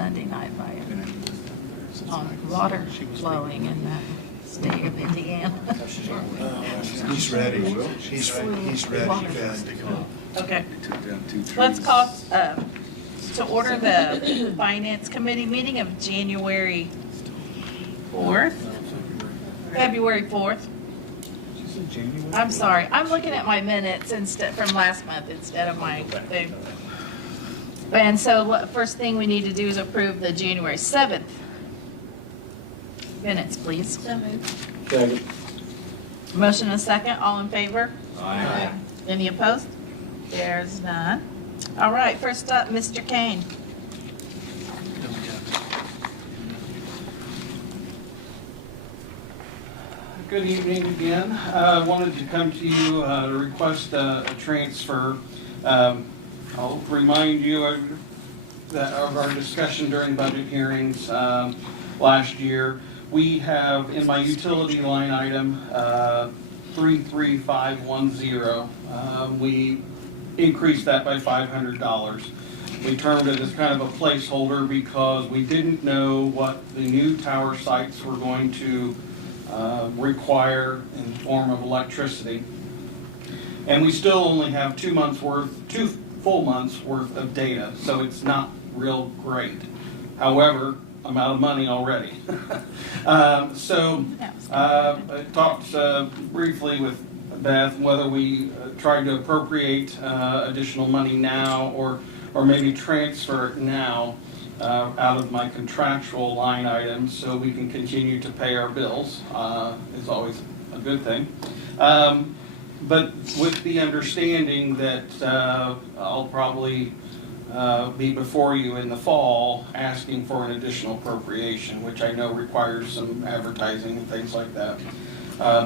Monday night by on water flowing in the state of Indiana. He's ready. He's ready, Ken. Okay. Let's call to order the Finance Committee meeting of January 4th, February 4th. I'm sorry, I'm looking at my minutes instead from last month instead of my thing. And so first thing we need to do is approve the January 7th minutes, please. Second. Motion and a second, all in favor? Aye. Any opposed? There's none. All right, first up, Mr. Kane. Good evening again. I wanted to come to you to request a transfer. I'll remind you of our discussion during budget hearings last year. We have in my utility line item 33510. We increased that by $500. We termed it as kind of a placeholder because we didn't know what the new tower sites were going to require in the form of electricity. And we still only have 2 full months worth of data, so it's not real great. However, I'm out of money already. I talked briefly with Beth whether we tried to appropriate additional money now or maybe transfer it now out of my contractual line items so we can continue to pay our bills. Is always a good thing. But with the understanding that I'll probably be before you in the fall asking for an additional appropriation, which I know requires some advertising and things like that.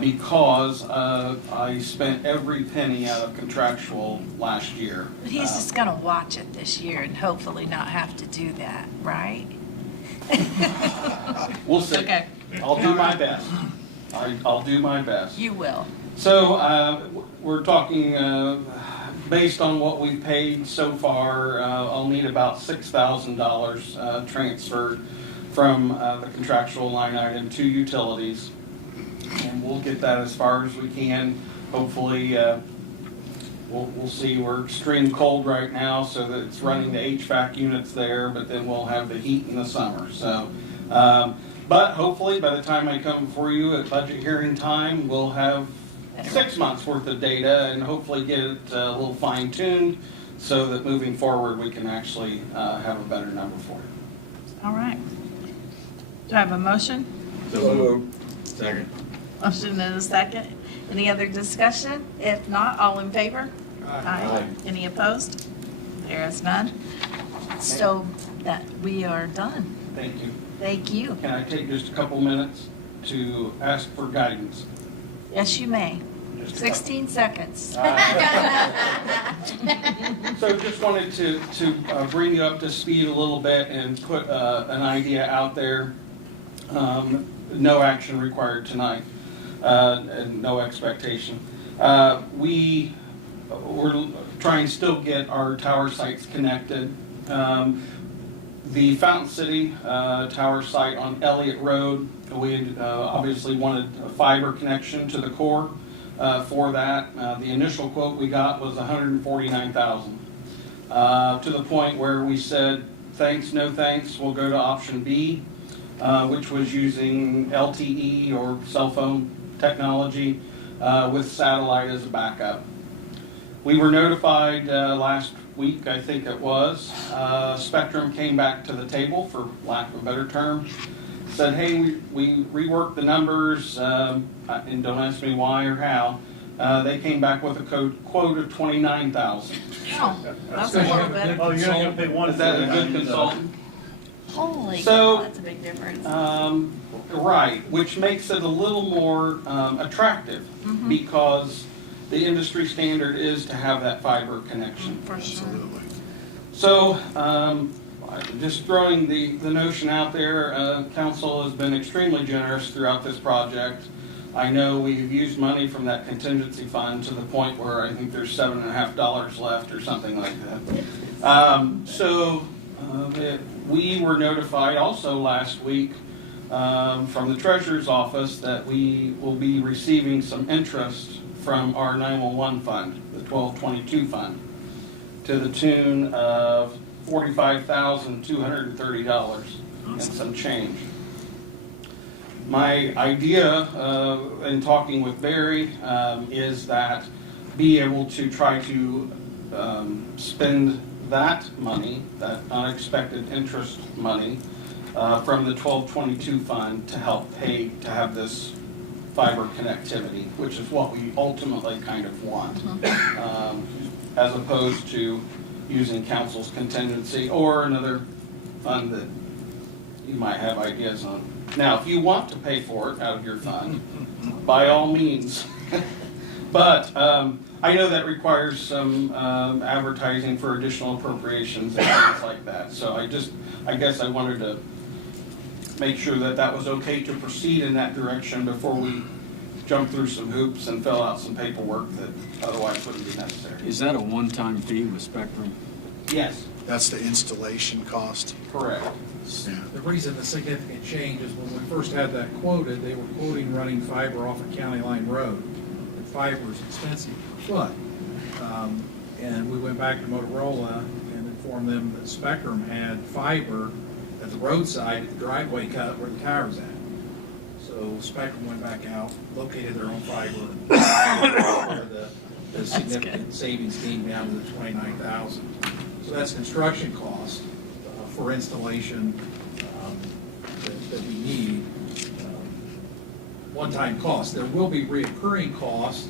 Because I spent every penny out of contractual last year. But he's just gonna watch it this year and hopefully not have to do that, right? We'll see. Okay. I'll do my best. I'll do my best. You will. So we're talking, based on what we've paid so far, I'll need about $6,000 transferred from the contractual line item to utilities. And we'll get that as far as we can. Hopefully, we'll see. We're extreme cold right now, so that it's running the HVAC units there, but then we'll have the heat in the summer. So, but hopefully by the time I come before you at budget hearing time, we'll have 6 months worth of data and hopefully get it a little fine-tuned so that moving forward we can actually have a better number for you. All right. Do I have a motion? So moved. Second. Motion and a second. Any other discussion? If not, all in favor? Aye. Any opposed? There is none. So that we are done. Thank you. Thank you. Can I take just a couple minutes to ask for guidance? Yes, you may. Just a 16 seconds. So just wanted to bring you up to speed a little bit and put an idea out there. No action required tonight, and no expectation. We were trying to still get our tower sites connected. The Fountain City tower site on Elliott Road, we had obviously wanted a fiber connection to the core for that. The initial quote we got was $149,000. To the point where we said, thanks, no thanks, we'll go to option B, which was using LTE or cell phone technology with satellite as a backup. We were notified last week, I think it was. Spectrum came back to the table, for lack of a better term. Said, hey, we reworked the numbers, and don't ask me why or how. They came back with a quote of $29,000. Oh, that's a little bit. Oh, you're only gonna pay one. Is that a good consultant? Holy So, cow, that's a big difference. Right, which makes it a little more attractive because the industry standard is to have that fiber connection. For sure. So, just throwing the notion out there, council has been extremely generous throughout this project. I know we've used money from that contingency fund to the point where I think there's $7.50 left or something like that. We were notified also last week from the treasurer's office that we will be receiving some interest from our 911 fund, the 1222 fund, to the tune of $45,230 and some change. My idea in talking with Barry is that be able to try to spend that money, that unexpected interest money, from the 1222 fund to help pay to have this fiber connectivity, which is what we ultimately kind of want, as opposed to using council's contingency or another fund that you might have ideas on. Now, if you want to pay for it out of your fund, by all means. But I know that requires some advertising for additional appropriations and things like that. So I guess I wanted to make sure that that was okay to proceed in that direction before we jump through some hoops and fill out some paperwork that otherwise wouldn't be necessary. Is that a one-time fee with Spectrum? Yes, That's the installation cost. correct. Yeah. The reason the significant change is when we first had that quoted, they were quoting running fiber off of County Line Road. And fiber is expensive per foot. And we went back to Motorola and informed them that Spectrum had fiber at the roadside, at the driveway cut where the tower's at. So Spectrum went back out, located their own fiber. Where the significant savings came down to the $29,000. So that's construction cost for installation that we need. One-time cost. There will be reoccurring cost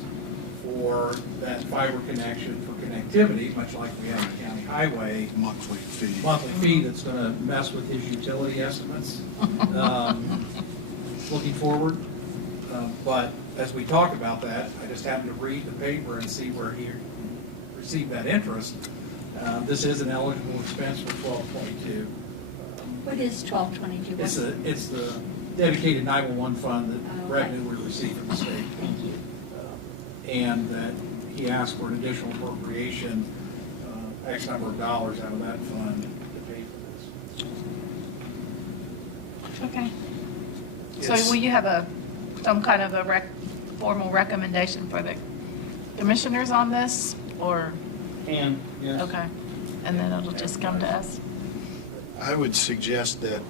for that fiber connection for connectivity, much like we have the county highway Monthly fee. that's going to mess with his utility estimates looking forward. But as we talk about that, I just happened to read the paper and see where he received that interest. This is an eligible expense for 1222. What is 1222? It's the dedicated 911 fund that Oh, okay. revenue we receive from the state. Thank you. And that he asked for an additional appropriation, X number of dollars out of that fund to pay for this. Okay. So Yes. will you have some kind of a formal recommendation for the commissioners on this, or, And, yes. okay, and then it'll just come to us? I would suggest that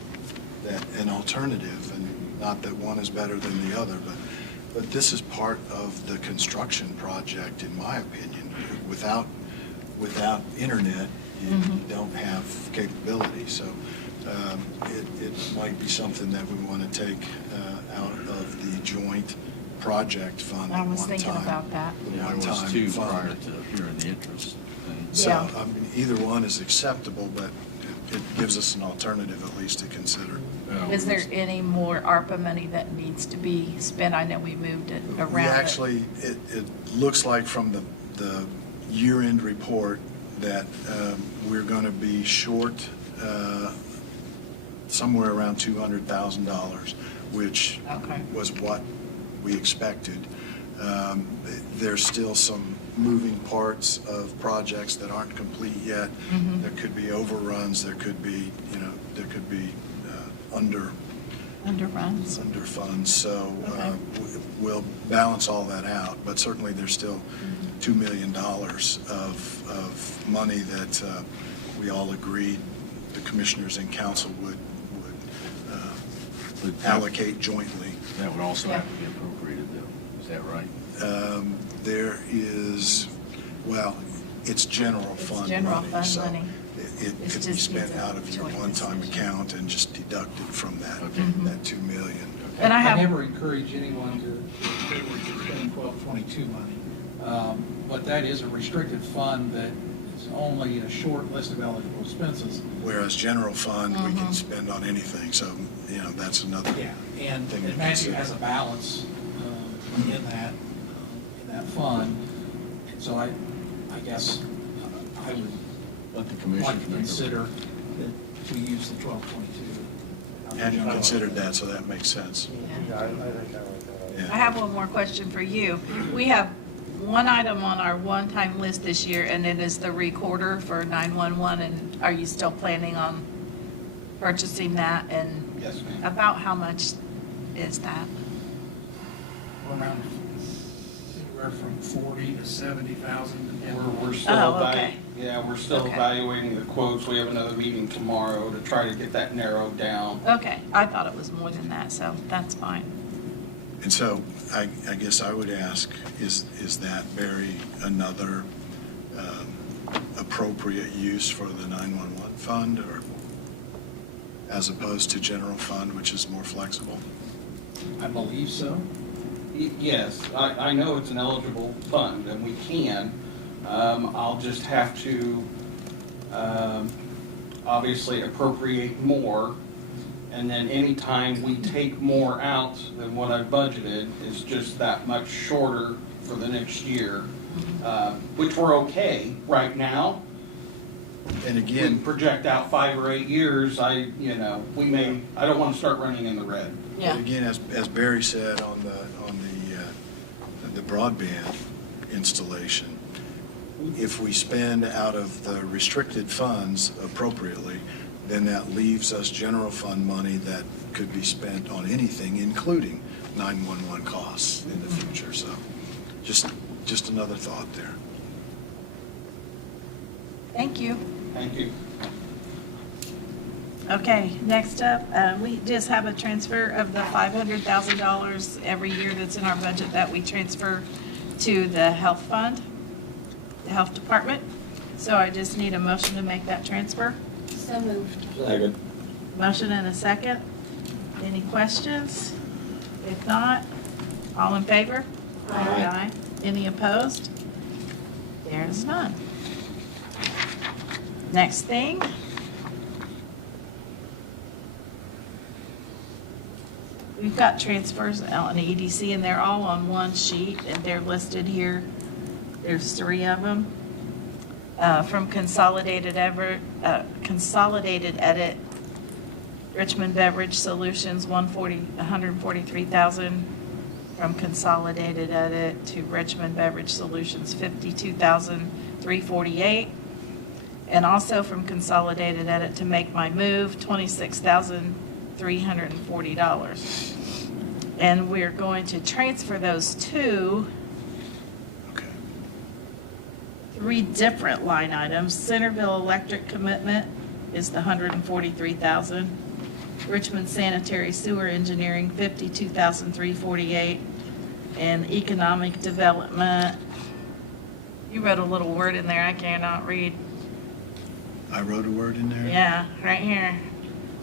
an alternative, and not that one is better than the other, but this is part of the construction project, in my opinion. Without internet, you don't have capability. So it might be something that we want to take out of the joint project fund I at was one thinking time. about that. The Yeah, it was one-time two fund. prior to hearing the interest. And So, Yeah. I mean, either one is acceptable, but it gives us an alternative at least to consider. Is there any more ARPA money that needs to be spent? I know we moved it We around. actually, it looks like from the year-end report that we're going to be short somewhere around $200,000, which Okay. was what we expected. There's still some moving parts of projects that aren't complete yet. There could be overruns, there could be Underruns. under funds, so Okay. we'll balance all that out. But certainly, there's still $2 million of money that we all agreed the commissioners and council would But that- allocate jointly. That would also have to be appropriated though, is that right? There is, well, it's general It's fund general money, fund so money. it It's could be just spent needs a out of your joint one-time decision. account and just deducted from that $2 million. And I have- never encourage anyone to spend 1222 money. But that is a restricted fund that is only a short list of eligible expenses. Whereas general fund, we can spend on anything, so, that's another. Yeah, and Thing to Matthew consider. has a balance in that fund. And so I guess I would Let the like commissioners to make a- consider that we use the 1222. Hadn't considered that, so that makes sense. Yeah. I think I like that. Yeah. I have one more question for you. We have one item on our one-time list this year, and it is the recorder for 911, and are you still planning on purchasing that, and Yes, ma'am. about how much is that? Around anywhere from 40 to 70,000. We're still Oh, okay. we're still Okay. evaluating the quotes. We have another meeting tomorrow to try to get that narrowed down. Okay, I thought it was more than that, so that's fine. And so I guess I would ask, is that, Barry, another appropriate use for the 911 fund, or as opposed to general fund, which is more flexible? I believe so. Yes, I know it's an eligible fund, and we can. I'll just have to obviously appropriate more, and then anytime we take more out than what I budgeted is just that much shorter for the next year, which we're okay right now. And We again, project out 5 or 8 years, I don't want to start running in the red. Yeah. again, as Barry said on the broadband installation, if we spend out of the restricted funds appropriately, then that leaves us general fund money that could be spent on anything, including 911 costs in the future. So just another thought there. Thank you. Thank you. Okay, next up, we just have a transfer of the $500,000 every year that's in our budget that we transfer to the health fund, the health department. So I just need a motion to make that transfer. So moved. Second. Motion and a second. Any questions? If not, all in favor? Aye. Any opposed? There's none. Next thing. We've got transfers on the EDC, and they're all on one sheet, and they're listed here. There's 3 of them. From Consolidated Edit, Richmond Beverage Solutions, $143,000. From Consolidated Edit to Richmond Beverage Solutions, $52,348. And also from Consolidated Edit to Make My Move, $26,340. And we're going to transfer those to Okay. 3 different line items. Centerville Electric Commitment is the $143,000. Richmond Sanitary Sewer Engineering, $52,348. And Economic Development, you wrote a little word in there I cannot read. I wrote a word in there? Yeah, right here,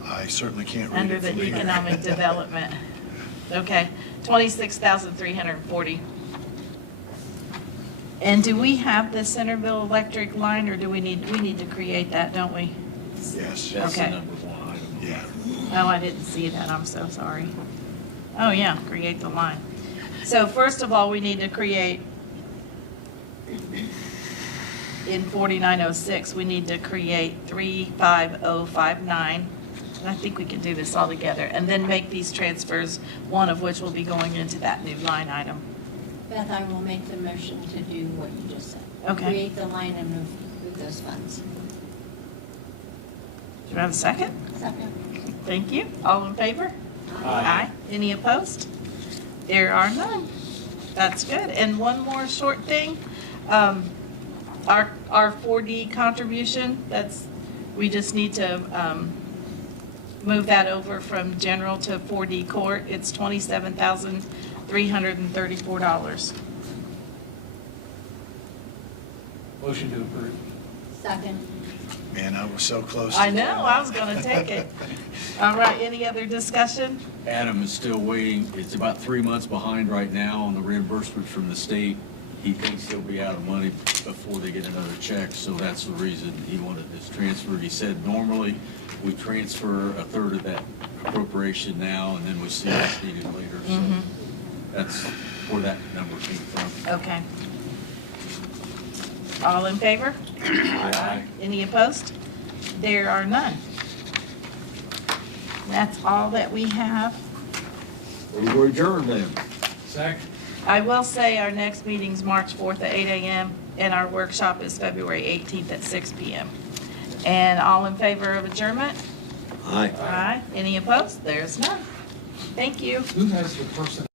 I certainly can't read under it the from here. Economic Development. Okay, $26,340. And do we have the Centerville Electric line, or do we need to create that, don't we? Yes, That's the Okay. number 1 item. yeah. Oh, I didn't see that, I'm so sorry. Oh, yeah, create the line. So first of all, we need to create, in 4906, we need to create 35059. And I think we can do this all together, and then make these transfers, one of which will be going into that new line item. Beth, I will make the motion to do what you just said. Okay. Create the line and move those funds. Do you have a second? Second. Thank you. All in favor? Aye. Any opposed? There are none. That's good. And one more short thing. Our 4D contribution, we just need to move that over from general to 4D court. It's $27,334. Motion to approve. Second. Man, I was so close. I know, I was gonna take it. All right, any other discussion? Adam is still waiting. It's about 3 months behind right now on the reimbursement from the state. He thinks he'll be out of money before they get another check, so that's the reason he wanted this transferred. He said normally we transfer a third of that appropriation now, and then we see what's needed later. So that's where that number came from. Okay. All in favor? Aye. Any opposed? There are none. That's all that we have. We're adjourned then. Second. I will say our next meeting's March 4th at 8 a.m. and our workshop is February 18th at 6 p.m. And all in favor of adjournment? Aye. Aye. Any opposed? There's none. Thank you. Who has the person